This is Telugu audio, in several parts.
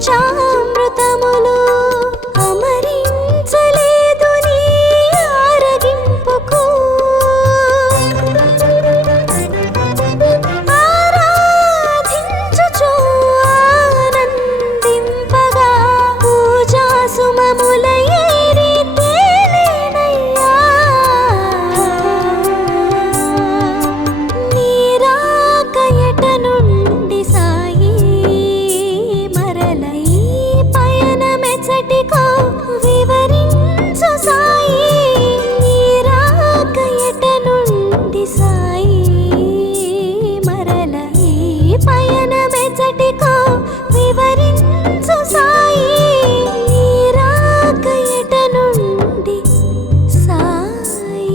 పంచామృతములు అమరించలేదు నీ ఆరగింపుకు ఆరాధించుచు ఆనందింపగా పూజా సుమముల ఏరి తేలేనయ్యా నీ రాక ఎట నుండి సాయి మరల ఈ పయనమెచ్చటికో వివరించు సాయి నీ రాక ఎట నుండి సాయి మరల ఈ పయనమెచ్చటికో వివరించు సాయి నీ రాక ఎట నుండి సాయి.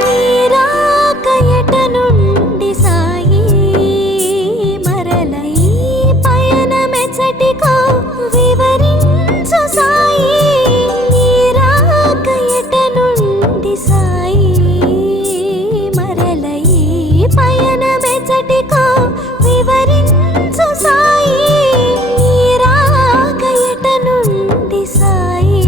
నీ రాక ఎట నుండి సాయి మరల ఈ పయనమెచ్చటికో వివరించు సాయి నీ రాక ఎట నుండి సాయి మరల ఈ పయనమెచ్చటికో వివరించు సాయి నీ రాక ఎట నుండి సాయి.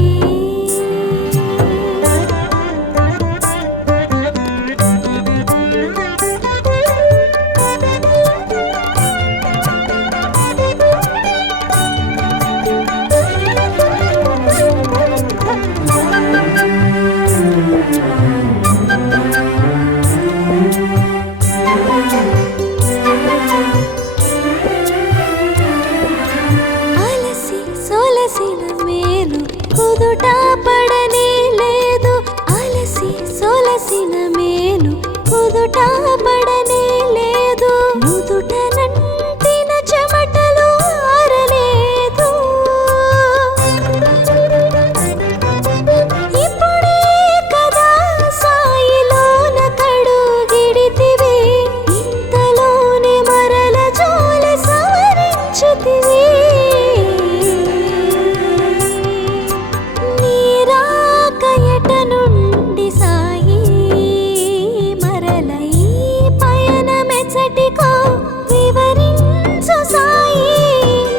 అలసి సొలసిన మేలు కుదుట పడనే లేదు అలసి సొలసిన మేలు కుదుట పడనే లేదు నుదుట నంటిన చెమటలు ఆరలేదు ఇప్పుడే కదా సాయిలోన కడుగిడితివి ఇంతలోనే మరల జోలి సవరించితివి నీ రాక ఎట నుండి సాయి మరల ఈ పయనమెచ్చటికో వివరించు సాయి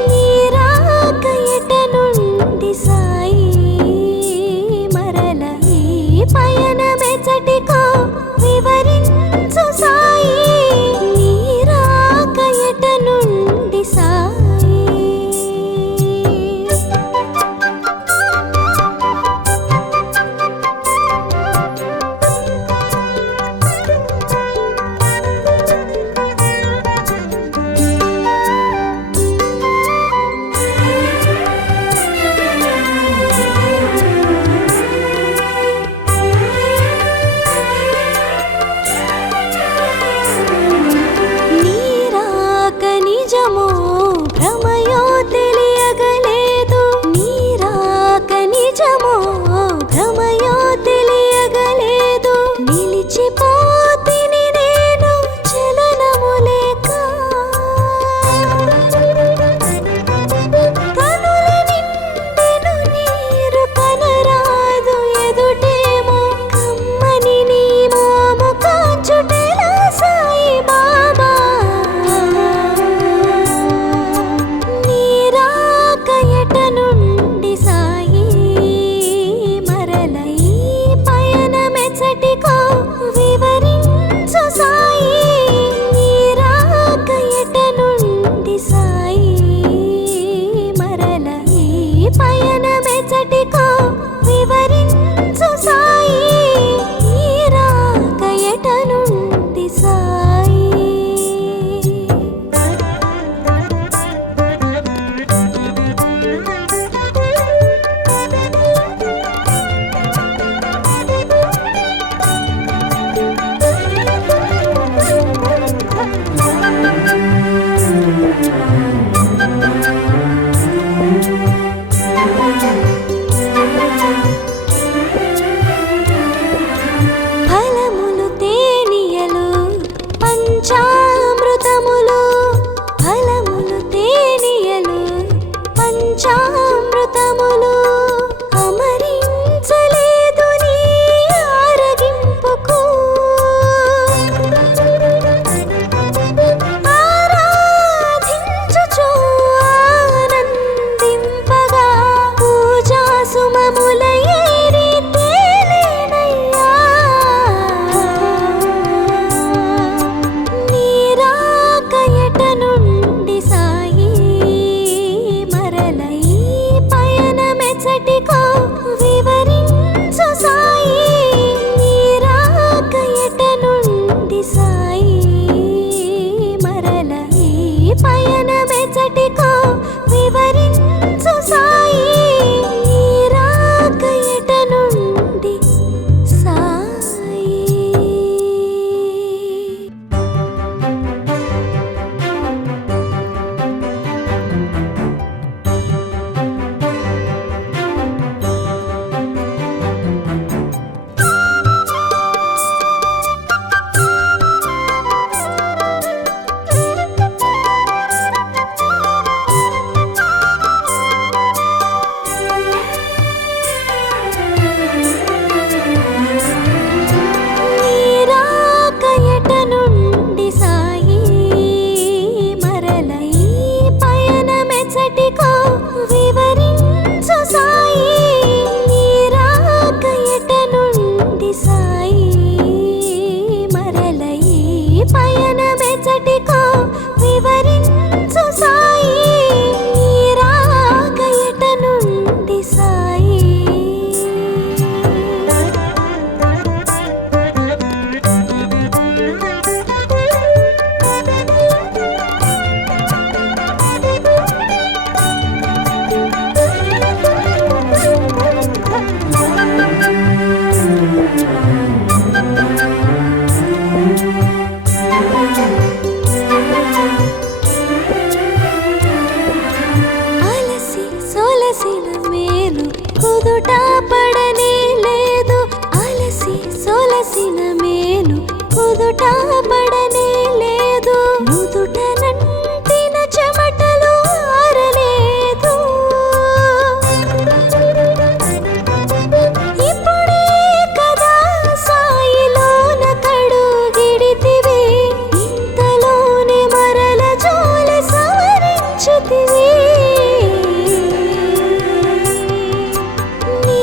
నీ రాక ఎట నుండి సాయి మరల ఈ పయనమెచ్చటికో వివరించు సాయి నీ రాక ఎట నుండి సాయి. నీ రాక నిజమో భ్రమయో తెలియగలేదు నీ రాక నిజమో భ్రమయో తెలియగలేదు నిలిచిపోతిని నేను చలనము లేక కనుల నిండెను నీరు కనరాదు ఎదుటేమో కమ్మని నీ మోము కాచుటెలా సాయి బాబా నీ రాక ఎట నుండి సాయి మరల ఈ పయనమెచ్చటికో వివరించు సాయి నీ రాక ఎట నుండి సాయి మరల ఈ పయనమెచ్చటికో వివరించు సాయి నీ రాక ఎట నుండి సాయి. ఫలములు తేనియలు పంచామృతములు, ఫలములు తేనియలు పంచామృతములు, అమరించలేదు నీ ఆరగింపుకు. ఆరాధించుచు ఆనందింపగా పూజా సుమముల ఏరి తేలేనయ్యా. నీ రాక ఎట నుండి సాయి, మరల ఈ పయనమెచ్చటికో వివరించు సాయి. నీ రాక ఎట నుండి సాయి, మరల ఈ పయనమెచ్చటికో వివరించు సాయి. నీ రాక ఎట నుండి సాయి. నీ రాక ఎట నుండి సాయి, మరల ఈ పయనమెచ్చటికో వివరించు సాయి. నీ రాక ఎట నుండి సాయి, మరల ఈ పయనమెచ్చటికో వివరించు సాయి. నీ రాక ఎట నుండి సాయి. అలసి సొలసిన మేలు కుదుట పడనే లేదు, అలసి సొలసిన మేలు కుదుట పడనే లేదు, నుదుట నంటిన చెమటలు ఆరలేదు. ఇప్పుడే కదా సాయిలోన కడుగిడితివి, ఇంతలోనే మరల జోలి సవరించితివి. నీ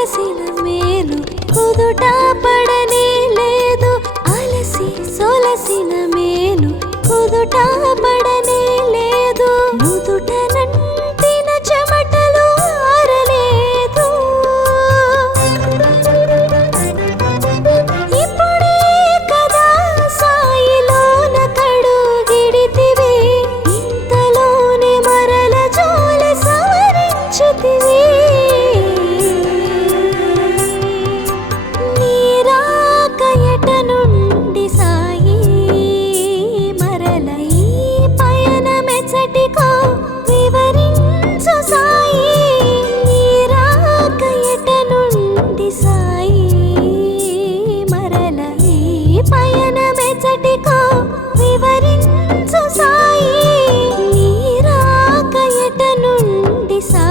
సొలసిన మేలు కుదుట పడనే లేదు. అలసి సొలసిన మేలు కుదుట పడనే లేదు. నుదుట నంటిన చెమటలు ఆరలేదు. ఇప్పుడే కదా సాయిలోన కడుగిడితివి, ఇంతలోనే మరల జోలి సవరించితివి. నీరాక ఎట నుండి సాయి మరల ఈ పయనమెచ్చటికో వివరించు సాయి. నీరాక ఎట నుండి సాయి మరల ఈ పయనమెచ్చటికో వివరించు సాయి. నీరాక ఎట నుండి సాయి.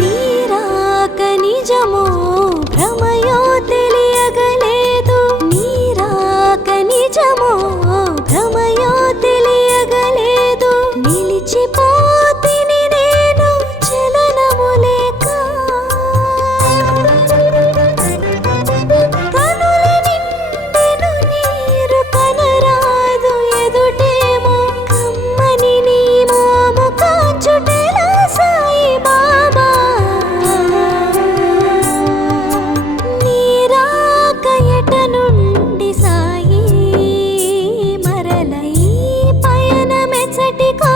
నీరాక నిజమో భ్రమయో తెలియగలేదు. నీరాక నిజమో భ్రమయో తెలియగలేదు. నిలిచిపోతిని నేను చలనము లేక. కనుల నిండెను నీరు కనరాదు ఎదుటేమో. కమ్మని నీ మోము కాచుటెలా సాయి బాబా. నీరాక ఎట నుండి సాయి మరల ఈ పయనమెచ్చటికో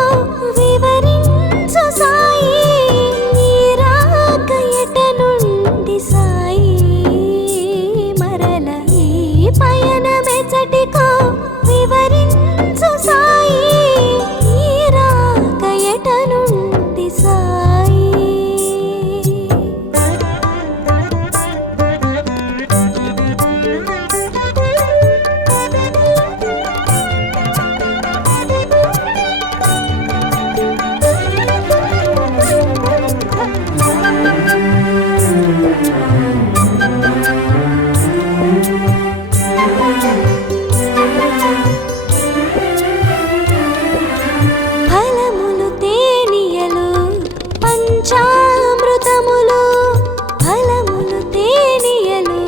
వివరించు సాయి. నీరాక ఎట నుండి సాయి మరల ఈ పయనమెచ్చటికో వివరించు సాయి. నీరాక ఎట నుండి సాయి. ఫలములు తేనియలు పంచామృతములు. ఫలములు తేనియలు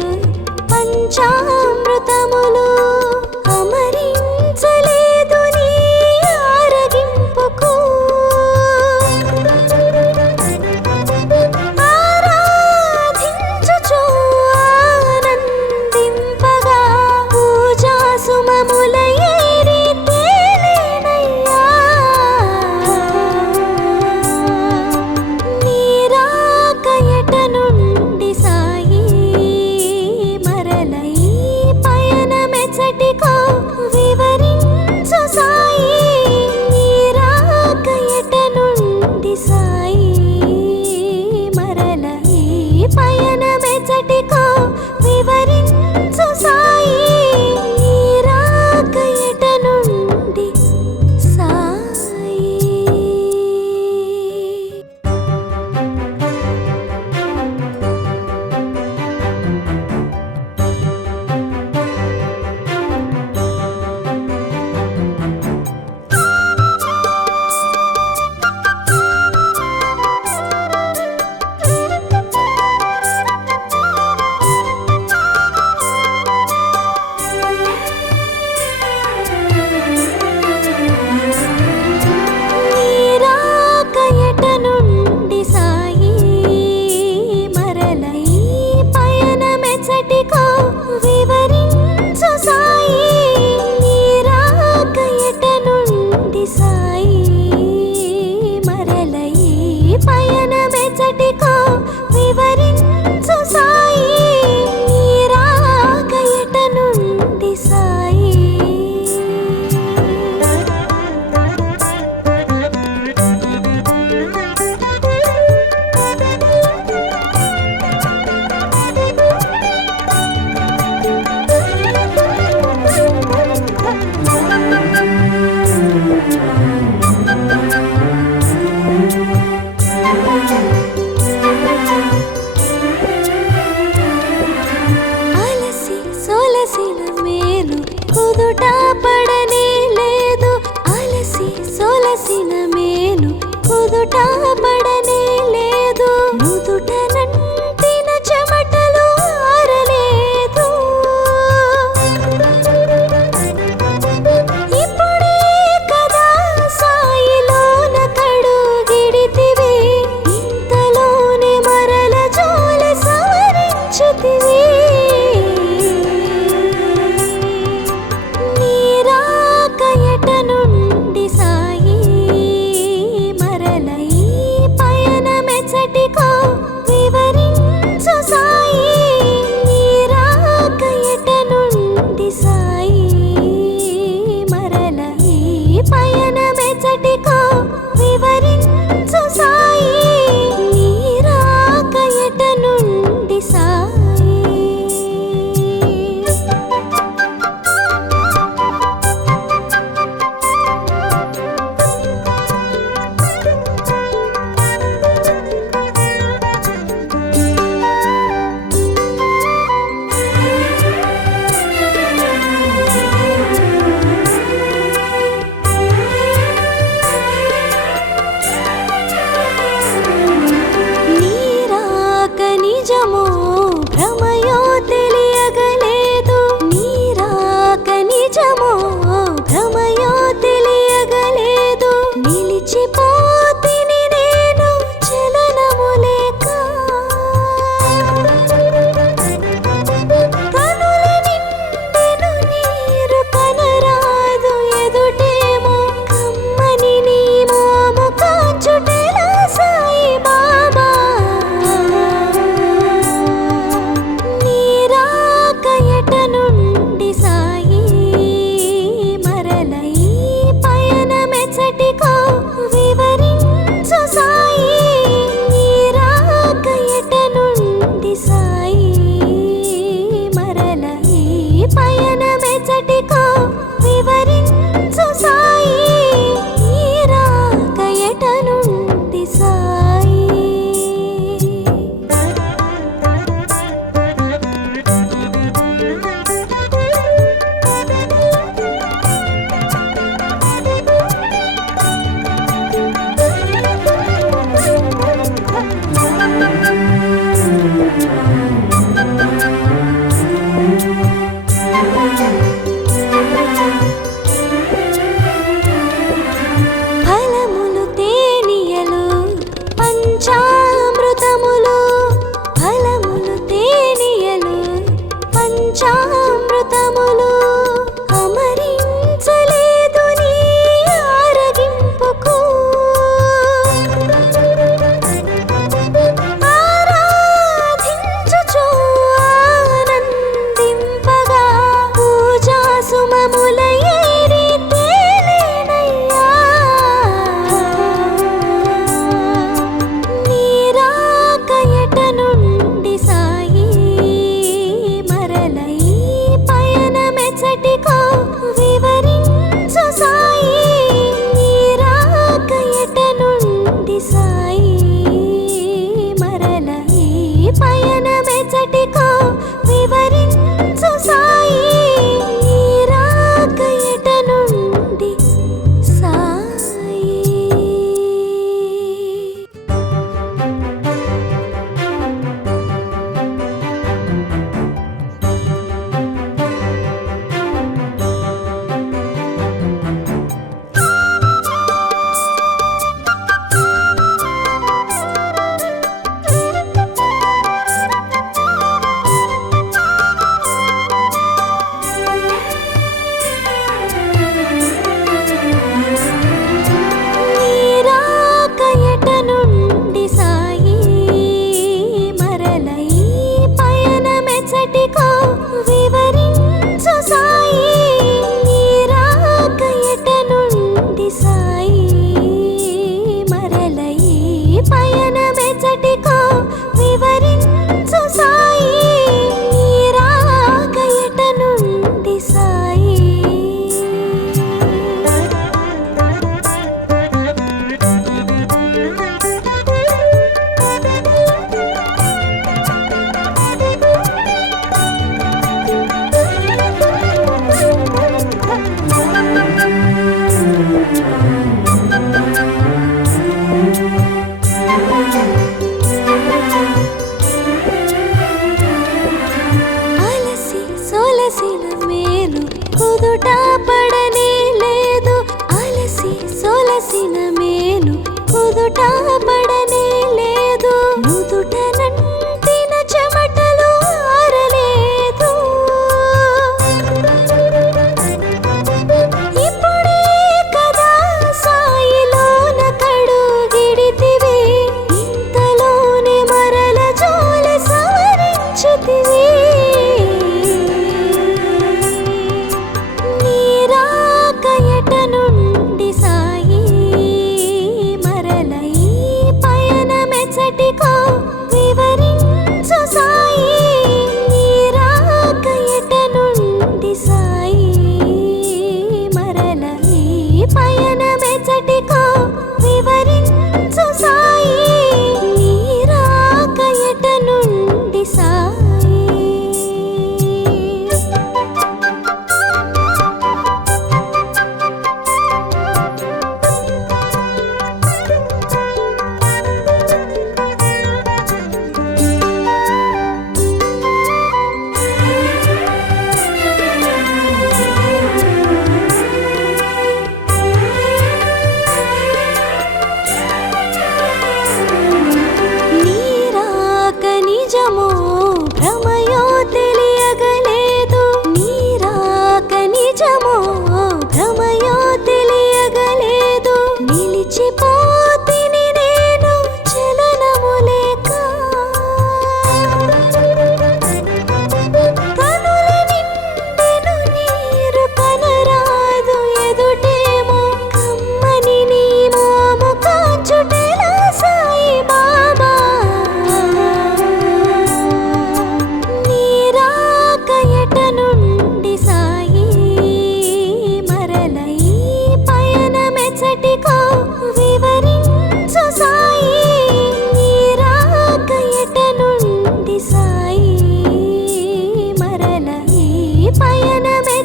పంచామృతములు. అమరించలేదు నీ ఆరగింపుకు. ఆరాధించుచు ఆనందింపగా పూజా సుమముల ఏరి తేలేనయ్యా. నీరాక ఎట నుండి సాయి మరల ఈ పయనమె నిజమో భ్రమయో తెలియగలేదు. నిలిచిపోతిని నేను చలనము లేక. కనుల నిండెను నీరు కనరాదు ఎదుటేమో కమ్మని నీ మోము కాచుటెలా సాయి బాబా. నీరాక ఎట నుండి సాయి మరల ఈ పయనమెచ్చటికో వివరించు సాయి. నీరాక ఎట నుండి సాయి మరల ఈ పయనమెచ్చటికో వివరించు సాయి. నీరాక ఎట నుండి సాయి. ఫలములు తేనియలు పంచామృతములు. ఫలములు తేనియలు పంచామృతములు. అమరించలేదు నీ ఆరగింపుకు. ఆరాధించుచు ఆనందింపగా పూజా సుమముల ఏరి తేలేనయ్యా. నీరాక ఎట నుండి సాయి మరల ఈ పయనమెచ్చటికో వివరించు సాయి. నీరాక ఎట నుండి సాయి మరల ఈ పయనమెచ్చటికో వివరించు సాయి. నీరాక ఎట నుండి సాయి. నీరాక ఎట నుండి సాయి మరల ఈ పయనమెచ్చటికో వివరించు సాయి. నీరాక ఎట నుండి సాయి మరల ఈ పయనమెచ్చటికో వివరించు సాయి. నీరాక ఎట నుండి సాయి. అలసి సొలసిన మేలు కుదుట పడనే లేదు. అలసి సొలసిన మేలు కుదుట పడనే లేదు. నుదుట నంటిన చెమటలు ఆరలేదు. ఇప్పుడే కదా సాయిలోన కడుగిడితివి. ఇంతలోనే మరల జోలి సవరించితివి. నీరాక ఎట నుండి సాయి మరల ఈ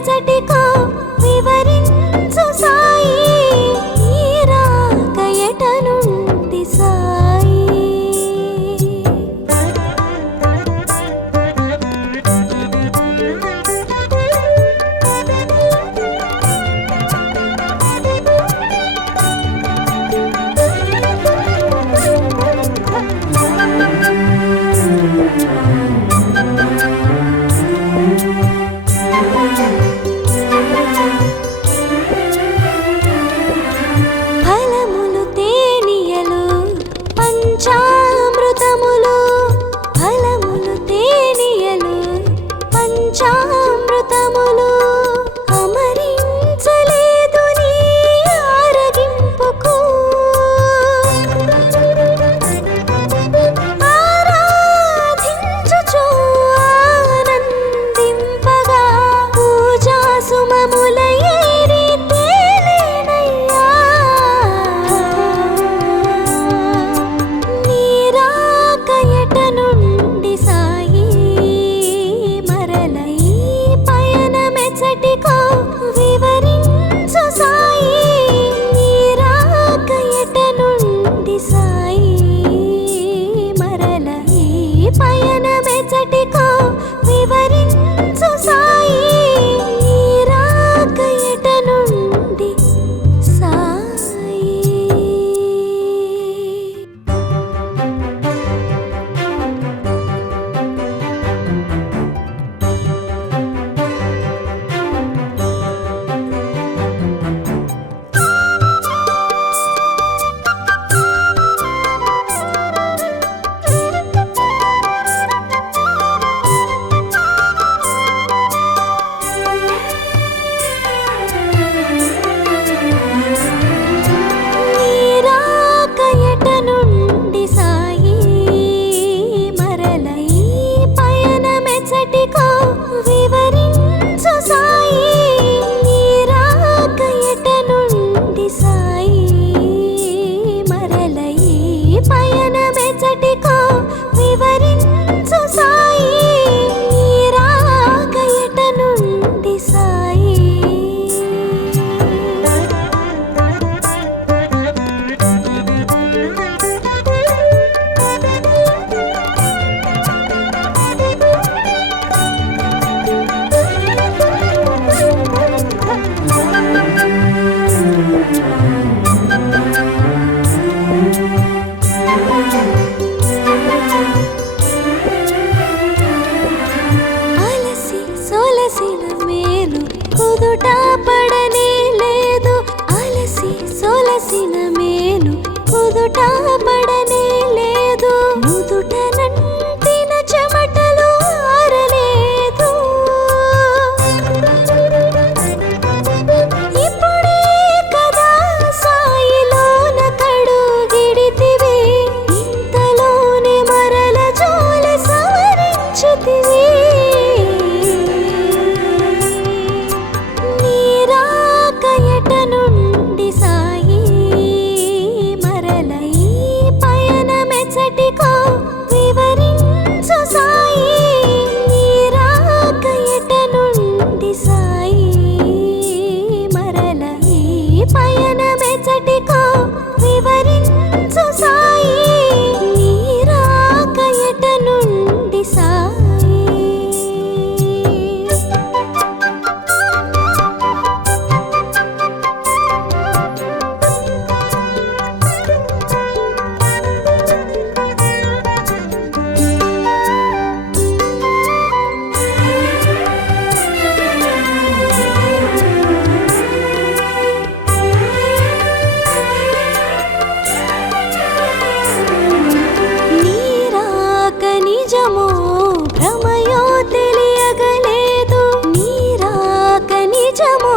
మెచ్చటికో వివరించు సాయి నీ రాక ఎట నుండి సాయి ఫలములు తేనియలు పంచామృతములు ఫలములు తేనియలు పంచామృతములు అమరించలేదు నీ ఆరగింపుకు ఆరాధించుచు ఆనందింపగా పూజా సుమముల ఏరి తేలేనయ్యా నీ రాక ఎట నుండి సాయి మరల ఈ పయనమెచ్చటికో వివరించు సాయి నీ రాక ఎట నుండి సాయి మరల ఈ పయనమెచ్చటికో వివరించు సాయి నీ రాక ఎట నుండి సాయి నీ రాక ఎట నుండి సాయి మరల ఈ పయనమెచ్చటికో వివరించు సాయి నీ రాక ఎట నుండి సాయి మరల ఈ పయనమెచ్చటికో వివరించు సాయి నీ రాక ఎట నుండి సాయి అలసి సొలసిన మేలు కుదుట పడనే లేదు అలసి సొలసిన మేలు కుదుట పడనే లేదు నుదుట నంటిన చెమటలు ఆరలేదు ఇప్పుడే కదా సాయిలోన కడుగిడితివి ఇంతలోనే మరల జోలి సవరించితివి నీ రాక ఎట నుండి సాయి మరల ఈ పయనమెచ్చటికో వివరించు సాయి నీ రాక ఎట నుండి సాయి మరల ఈ పయనమెచ్చటికో వివరించు సాయి నీ రాక ఎట నుండి సాయి నీ రాక నిజమో భ్రమయో తెలియగలేదు నీ రాక నిజమో